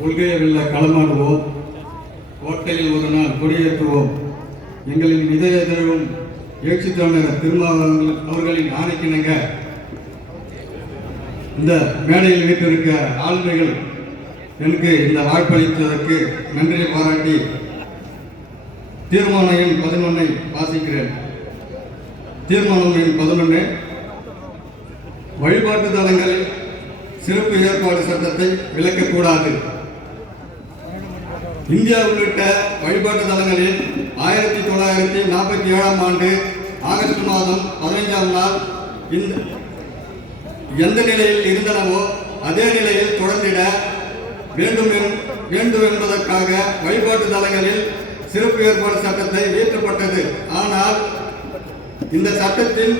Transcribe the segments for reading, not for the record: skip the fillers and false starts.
கொள்கையை வெல்ல களமாடுவோம், கோட்டையில் ஒரு நாள் கொடியேற்றுவோம். எங்களின் இதய தெய்வம் எழுச்சி தமிழர் திருமாவளவன் அவர்களின் ஆணைக்கிணங்க இந்த மேடையில் வீட்டிருக்க ஆளுமைகள் எனக்கு இந்த வாய்ப்பளித்ததற்கு நன்றியை பாராட்டி தீர்மானம் எண் 11 வாசிக்கிறேன். தீர்மானம் எண் 11, வழிபாட்டு தலங்களில் சிறப்பு ஏற்பாடு சட்டத்தை விலக்கக்கூடாது. இந்தியா உள்ளிட்ட வழிபாட்டு தலங்களில் 1947ஆம் ஆண்டு ஆகஸ்ட் மாதம் 15ஆம் நாள் எந்த நிலையில் இருந்தனவோ அதே நிலையில் தொடர்ந்திட வேண்டும் என்பதற்காக வழிபாட்டு தலங்களில் சிறப்பு ஏற்பாடு சட்டத்தை இயற்றப்பட்டது. ஆனால் இந்த சட்டத்தின்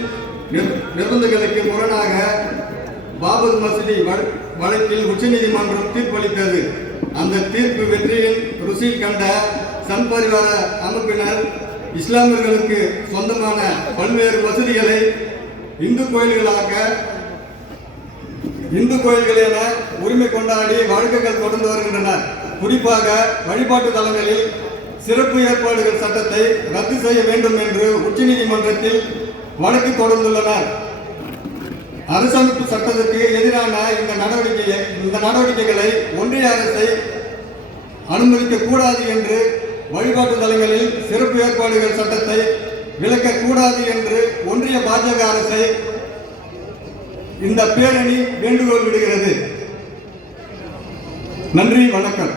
நிபந்தனைகளுக்கு முரணாக பாபர் மசூதி வழக்கில் உச்சநீதிமன்றம் தீர்ப்பளித்தது. அந்த தீர்ப்பு வெற்றியின் ருசி கண்ட சன் பரிவார அமைப்பினர் இஸ்லாமியர்களுக்கு சொந்தமான பல்வேறு மசூதிகளை இந்து கோயில்கள் என உரிமை கொண்டாடி வழக்குகள் தொடர்ந்து வருகின்றனர். குறிப்பாக வழிபாட்டு தலங்களில் சிறப்பு ஏற்பாடுகள் சட்டத்தை ரத்து செய்ய வேண்டும் என்று உச்சநீதிமன்றத்தில் வழக்கு தொடர்ந்துள்ளனர். அரசமைப்பு சட்டத்திற்கு எதிரான இந்த நடவடிக்கைகளை ஒன்றிய அரசை அனுமதிக்க கூடாது என்று, வழிபாட்டு தலங்களில் சிறப்பு ஏற்பாடுகள் சட்டத்தை விலக்கக்கூடாது என்று ஒன்றிய பாஜக அரசை இந்த பேரணி வேண்டுகோள் விடுகிறது. நன்றி, வணக்கம்.